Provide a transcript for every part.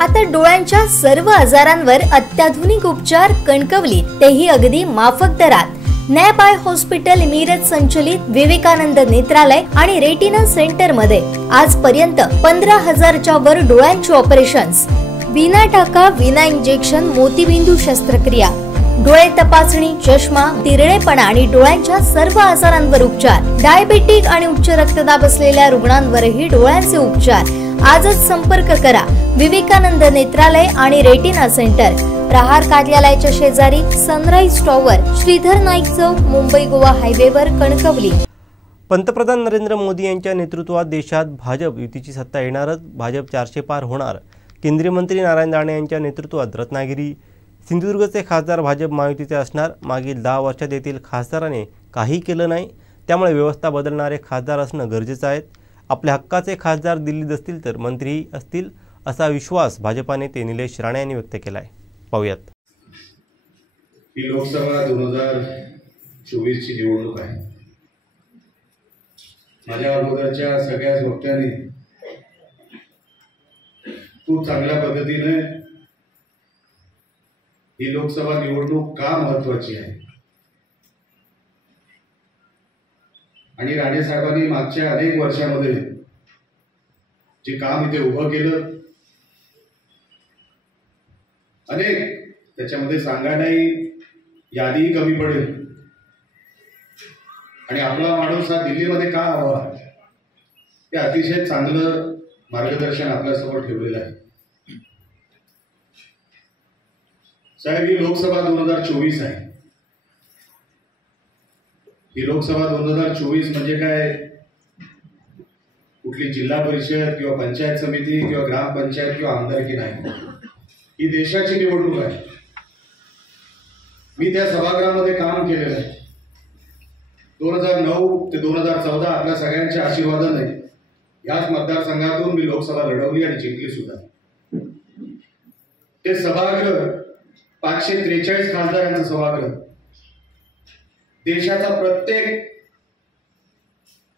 आता डोळ्यांच्या सर्व आजारांवर अत्याधुनिक उपचार कणकवलीत, तेही अगदी माफक दरात। नॅप आय हॉस्पिटल मिरज संचलित विवेकानंद नेत्रालय आणि रेटिना सेंटर मध्ये आजपर्यंत 15,000च्या वर डोळ्यांची ऑपरेशन्स, विना टाका विना इंजेक्शन मोतीबिंदू शस्त्रक्रिया, डोळे तपासणी, चष्मा, तिरळेपणा आणि डोळ्यांच्या सर्व आजारांवर उपचार, डायबिटिक आणि उच्च रक्तदाब असलेल्या रुग्णांवरही डोळ्यांचे उपचार। आजच संपर्क करा विवेकानंद नेत्रालय आणि रेटिना सेंटर, प्रहार कार्यालयाच्या शेजारी, सनराइज टॉवर, श्रीधर नाईक चौक, मुंबई गोवा हायवेवर, कणकवली। पंतप्रधान नरेंद्र मोदी यांच्या नेतृत्वात देशात भाजप युतीची सत्ता येणारच, भाजप 400 पार होणार। केंद्रीय मंत्री नारायण राणे यांच्या नेतृत्वात रत्नागिरी, सिंधुदुर्गचे खासदार भाजप महायुतीचे असणार। मागील 10 वर्षात येथील खासदाराने काही केलं नाही, त्यामुळे व्यवस्था बदलणारे खासदार असणं गरजेचं आहे। आपल्या हक्काचे खासदार दिल्लीत असतील तर मंत्री असतील, असा विश्वास भाजपा नेते निलेश राणे यांनी व्यक्त केला आहे। पाहूयात। ही लोकसभा 2024 ची निवडणूक आहे। माझ्या अगोदरच्या सगळ्याच वक्त्यांनी खूप चांगल्या पद्धतीने ही लोकसभा निवडणूक का महत्त्वाची आहे आणि राणे साहेबांनी मागच्या अनेक वर्षांमध्ये जे काम इथे उभं केलं, अनेक त्याच्यामध्ये सांगायलाही यादीही कमी पडेल आणि आपला माणूस हा दिल्लीमध्ये का हवा हे अतिशय चांगलं मार्गदर्शन आपल्यासमोर ठेवलेलं आहे। साहेब, ही लोकसभा 2024 आहे। ही लोकसभा 2024 म्हणजे काय, कुठली जिल्हा परिषद किंवा पंचायत समिती किंवा ग्रामपंचायत किंवा आमदारकी नाही, ही देशाची निवडणूक आहे। मी त्या सभागृहामध्ये काम केलेलं आहे। 2009 ते 2014 आपल्या सगळ्यांच्या आशीर्वादाने याच मतदारसंघातून मी लोकसभा लढवली आणि जिंकली सुद्धा। ते सभागृह 543 खासदारांचं सभागृह, देशाचा प्रत्येक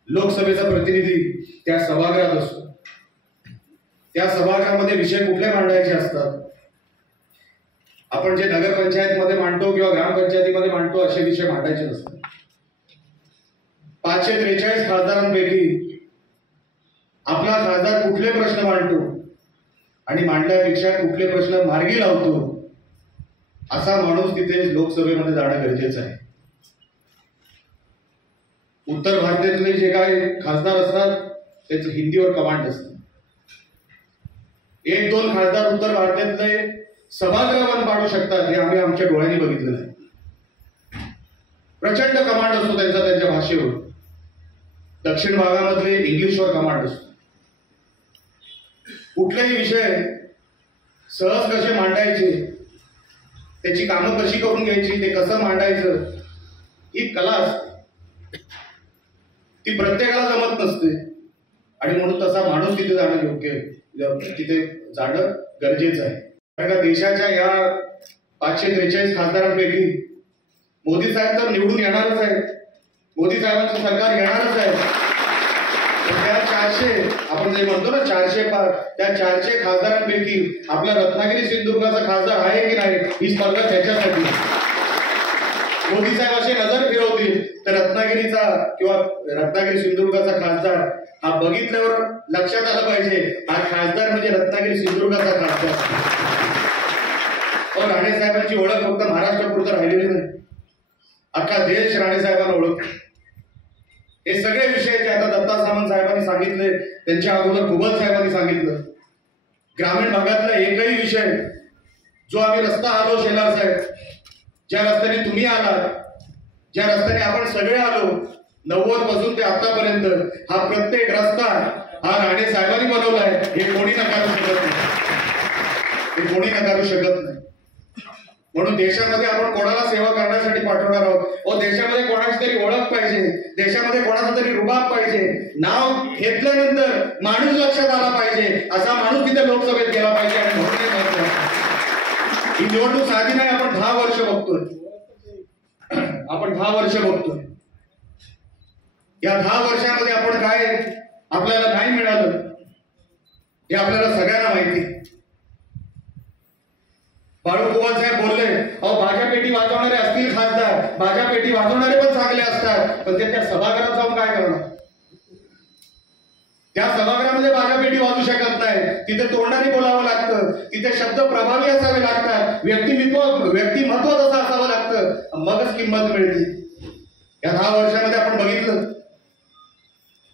लोकसभेचा प्रतिनिधी त्या सभागृहात असतो। त्या सभागृहामध्ये विषय कुठले मांडायचे असतात, आपण जे नगरपंचायतीमध्ये मांडतो किंवा ग्रामपंचायतीमध्ये मांडतो असे विषय मांडायचे नसतात। 543 खासदारांपैकी आपला खासदार कुठले प्रश्न मांडतो आणि मांडल्यापेक्षा कुठले प्रश्न मार्गी लावतो, असा माणूस तिथे लोकसभेमध्ये जाणं गरजेचं आहे। उत्तर भारतातले जे काही खासदार असतात त्याचं हिंदीवर कमांड असतं। 1-2 खासदार उत्तर भारतातले सभागृहावर पाडू शकतात, हे आम्ही आमच्या डोळ्यांनी बघितलेलं आहे। प्रचंड कमांड असतो त्यांचा त्यांच्या भाषेवर। दक्षिण भागामधले इंग्लिशवर कमांड असतो। कुठलेही विषय सहज कसे मांडायचे, त्याची कामं कशी करून घ्यायची, ते कसं मांडायचं, ही कला असते। ती प्रत्येकाला जमत नसते आणि म्हणून तसा माणूस तिथे जाणं योग्य आहे, तिथे जाणं गरजेचं आहे। कारण का देशाच्या या 543 खासदारांपैकी मोदी साहेब तर निवडून येणारच आहे, मोदी साहेबांचं सरकार येणारच आहे। त्या 400 आपण जे म्हणतो ना 400 पार, त्या 400 खासदारांपैकी आपल्या रत्नागिरी सिंधुदुर्गाचा खासदार आहे की नाही, ही स्पर्धा त्याच्यासाठी। मोदी साहेब असे नजर फिरवतील तर रत्नागिरीचा किंवा रत्नागिरी सिंधुदुर्गाचा खासदार हा बघितल्यावर लक्षात आलं पाहिजे, हा खासदार म्हणजे रत्नागिरी सिंधुदुर्गाचा खासदार। और राणे साहेबांची ओळख फक्त महाराष्ट्रापुरतं राहिलेली नाही, अख्खा देश राणे साहेबांना ओळखतो। हे सगळे विषय जे आता दत्ता सामंत साहेबांनी सांगितले, त्यांच्या अगोदर भुबल साहेबांनी सांगितलं, ग्रामीण भागातला एकही विषय जो आम्ही रस्ता आलो, शेलार साहेब ज्या रस्त्याने तुम्ही आलात, ज्या रस्त्याने आपण सगळे आलो 90 पासून ते आतापर्यंत, हा प्रत्येक रस्ता हा राणे साहेबांनी बनवला आहे, हे कोणी नकारू शकत नाही, हे कोणी नकारू शकत नाही। म्हणून देशामध्ये आपण कोणाला सेवा करण्यासाठी पाठवणार आहोत, व देशामध्ये कोणाची तरी ओळख पाहिजे, देशामध्ये कोणाचा तरी रुबाब पाहिजे, नाव घेतल्यानंतर माणूस लक्षात आला पाहिजे, असा माणूस तिथे लोकसभेत गेला पाहिजे। आणि म्हणून ही निवडणूक साधी नाही, आपण 10 वर्ष बघतोय, आपण 10 वर्ष बघतोय। या 10 वर्षामध्ये आपण काय आपल्याला नाही मिळालं हे आपल्याला सगळ्यांना माहिती। बाळू पवार साहेब बोलले, अहो भाज्या पेटी वाजवणारे असतील खासदार, भाज्या पेटी वाजवणारे पण चांगले असतात, पण ते त्या सभागृहात जाऊन काय करणार? त्या सभागृहामध्ये भाज्या पेटी वाजू शकत नाही, तिथे तोंडाने बोलावं लागतं, तिथे शब्द प्रभावी असावे लागतात, व्यक्तिमत्व तसं असावं लागतं, मगच किंमत मिळते. या 10 वर्षामध्ये आपण बघितलं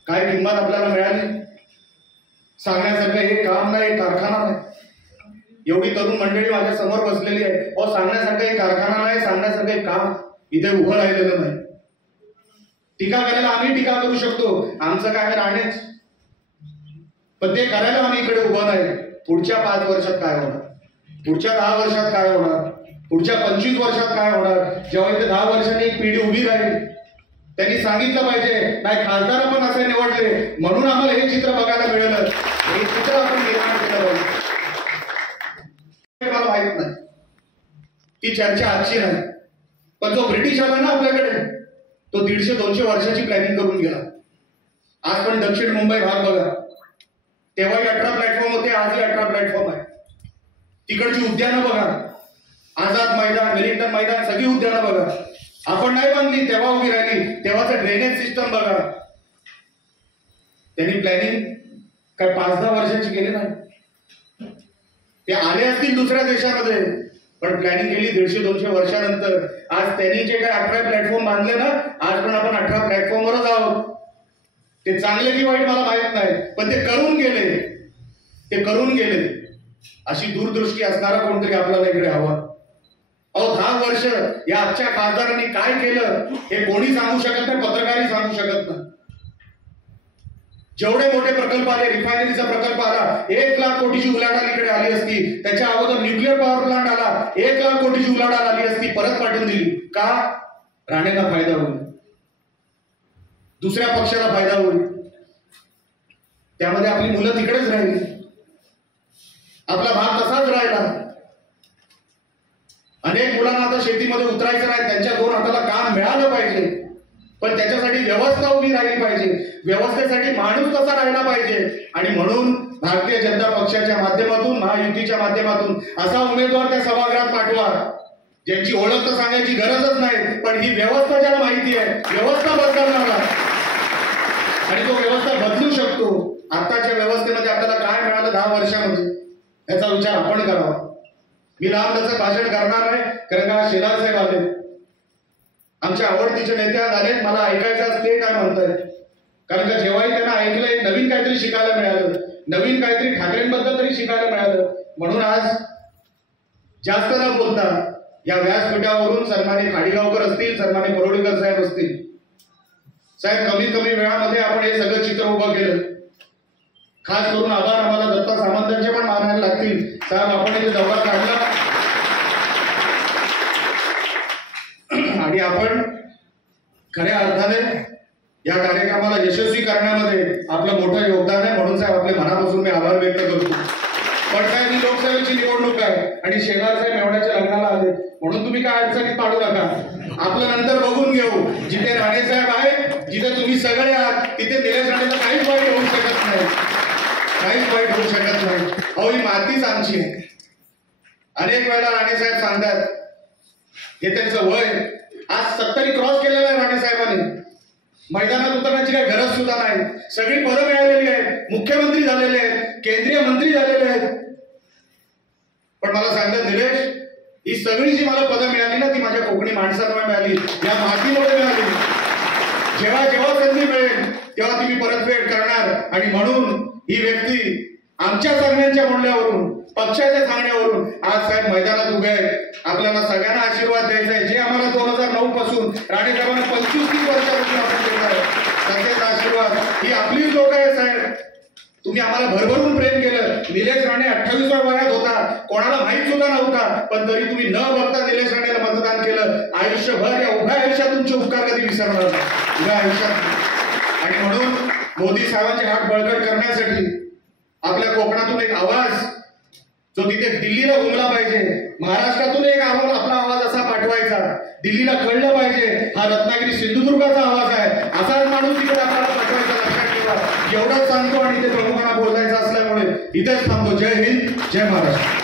काय किंमत आपल्याला मिळाली. सांगण्यासारखं हे काम नाही, कारखाना नाही. एवढी तरुण मंडळी माझ्या समोर बसलेली आहे, अहो सांगण्यासारखं एक कारखाना नाही, सांगण्यासारखं एक काम इथे उभं राहिलेलं नाही. टीका करायला आम्ही टीका करू शकतो, आमचं काय राहणेच, पण ते करायला आम्ही इकडे उभं नाही. पुढच्या 5 वर्षात काय होणार, पुढच्या 10 वर्षात काय होणार, पुढच्या 25 वर्षात काय होणार, जेव्हा इथे 10 वर्षांनी एक पिढी उभी राहील, त्यांनी सांगितलं पाहिजे नाही खासदार पण असे निवडले म्हणून आम्हाला हे चित्र बघायला मिळालं, हे चित्र आपण निर्माण केलं पाहिजे. मला माहित नाही, ती चर्चा आजची नाही, पण जो ब्रिटिश आला ना आपल्याकडे, तो 150-200 वर्षाची प्लॅनिंग करून गेला. आज पण दक्षिण मुंबई भाग बघा, तेव्हाही 18 प्लॅटफॉर्म होते, आजही 18 प्लॅटफॉर्म आहे. तिकडची उद्यानं बघा, आझाद मैदान, वेलिंग्टन मैदान, सगळी उद्यानं बघा, आपण नाही बांधली तेव्हा उभी राहिली. तेव्हाचं ड्रेनेज सिस्टम बघा, त्यांनी प्लॅनिंग काय 5-10 वर्षाची केली नाही. ते आले असतील दुसऱ्या देशामध्ये, पण प्लॅनिंग केली 150-200 वर्षानंतर. आज त्यांनी जे काय 18 प्लॅटफॉर्म बांधले ना, आज पण आपण 18 प्लॅटफॉर्मवरच आहोत. ते चांगले की वाईट मला माहित नाही, पण ते करून गेले, ते करून गेले. अशी दूरदृष्टी असणारा कोणतरी आपल्याला इकडे हवा. अहो 10 वर्ष या आजच्या खासदारांनी काय केलं हे कोणी सांगू शकत नाही, पत्रकारही सांगू शकत नाही. जेवढे मोठे प्रकल्प आले, रिफायनरीचा प्रकल्प आला, 1 लाख कोटीची उलाढाल इकडे आली असती. त्याच्या अगोदर न्यूक्लिअर पॉवर प्लांट आला, 1 लाख कोटीची उलाढाल आली असती, परत पाठवून दिली. का? राणेंना फायदा होईल, दुसऱ्या पक्षाला फायदा होईल, त्यामध्ये आपली मुलं तिकडेच राहिली, आपला भाग तसाच राहिला. अनेक मुलांना आता शेतीमध्ये उतरायचं नाही, त्यांच्या 2 हाताला काम मिळालं पाहिजे, पण त्याच्यासाठी व्यवस्था उभी राहिली पाहिजे, व्यवस्थेसाठी माणूस तसा राहिला पाहिजे. आणि म्हणून भारतीय जनता पक्षाच्या माध्यमातून, महायुतीच्या माध्यमातून असा उमेदवार त्या सभागृहात पाठवा ज्यांची ओळख तर सांगायची गरजच नाही, पण ही व्यवस्था ज्याला माहिती आहे, व्यवस्था बदलणारा, आणि तो व्यवस्था बदलू शकतो. आताच्या व्यवस्थेमध्ये आपल्याला काय मिळालं 10 वर्षामध्ये याचा विचार आपण करावा. मी लांब त्याचं भाषण करणार नाही, कारण का शेलार साहेब आले, आमच्या आवडतीचे नेते आले, मला ऐकायचं ते काय म्हणतायत, कारण का जेव्हाही त्यांना ऐकलंय नवीन काहीतरी शिकायला मिळालं, नवीन काहीतरी ठाकरेंबद्दल तरी शिकायला मिळालं. म्हणून आज जास्त न बोलता या व्यासपीठावरून सन्माननीय खाडीगावकर असतील, सन्माननीय परोळेकर साहेब असतील, साहेब कमीत कमी वेळामध्ये आपण हे सगळं चित्र उभं केलं. खास करून आभार आम्हाला दत्ता सामंतांचे पण मानायला लागतील. साहेब आपण इथे दौरा काढला आणि आपण खऱ्या अर्थाने या कार्यक्रमाला यशस्वी करण्यामध्ये आपलं मोठं योगदान आहे, म्हणून साहेब आपल्या मनापासून मी आभार व्यक्त करतो. पण काय ही लोकसभेची निवडणूक आहे आणि शेलार साहेब मेवण्याच्या लग्नाला आले, म्हणून तुम्ही काय अडचणीत पाडू नका, आपलं नंतर बघून घेऊ. जिथे राणे साहेब आहे, जिथे तुम्ही सगळे आहात, तिथे निलेश राणेचं काहीच वाईट होऊ शकत नाही, काहीच वाईट होऊ शकत नाही. अहो ही मातीच आमची आहे. अनेक वेळा राणे साहेब सांगतात, हे त्यांचं वय आज 70 क्रॉस केलेलं आहे राणे साहेबांनी, मैदानात उतरण्याची काही गरज सुद्धा नाही, सगळी पदं मिळालेली आहेत, मुख्यमंत्री झालेले आहेत, केंद्रीय मंत्री झालेले आहेत. पण मला सांगतात निलेश, ही सगळी जी मला पदं मिळाली ना, ती माझ्या कोकणी माणसांमुळे मिळाली, या मातीमुळे मिळाली. जेव्हा जेव्हा संधी मिळेल तेव्हा ती मी परतफेड करणार. आणि म्हणून ही व्यक्ती आमच्या सगळ्यांच्या बोलण्यावरून, पक्षाच्या सांगण्यावरून आज साहेब मैदानात उभे आहेत. आपल्याला सगळ्यांना आशीर्वाद द्यायचा आहे, जे आम्हाला 2009 पासून राणे साहेबांना 25-30 वर्षापासून आपण देत आहे, सगळ्याचा आशीर्वाद ही आपलीच लोक आहे. साहेब तुम्ही आम्हाला भरभरून प्रेम केलं. निलेश राणे 28व्या वयात होता, कोणाला माहित सुद्धा नव्हता, पण तरी तुम्ही न बघता निलेश राणेला मतदान केलं. आयुष्यभर या उभ्या आयुष्यात तुमचे उपकार कधी विसरणार नाही, उभ्या आयुष्यात. आणि म्हणून मोदी साहेबांचे हात बळकट करण्यासाठी आपल्या कोकणातून एक आवाज जो तिथे दिल्लीला घुमला पाहिजे, महाराष्ट्रातून एक आवाज, आपला आवाज असा पाठवायचा, दिल्लीला कळलं पाहिजे हा रत्नागिरी सिंधुदुर्गाचा आवाज आहे, असाच माणूस तिकडे आपल्याला पाठवायचा. लक्षात ठेवा, एवढंच सांगतो आणि ते प्रमुखांना बोलायचं असल्यामुळे इथेच थांबतो. जय हिंद, जय महाराष्ट्र.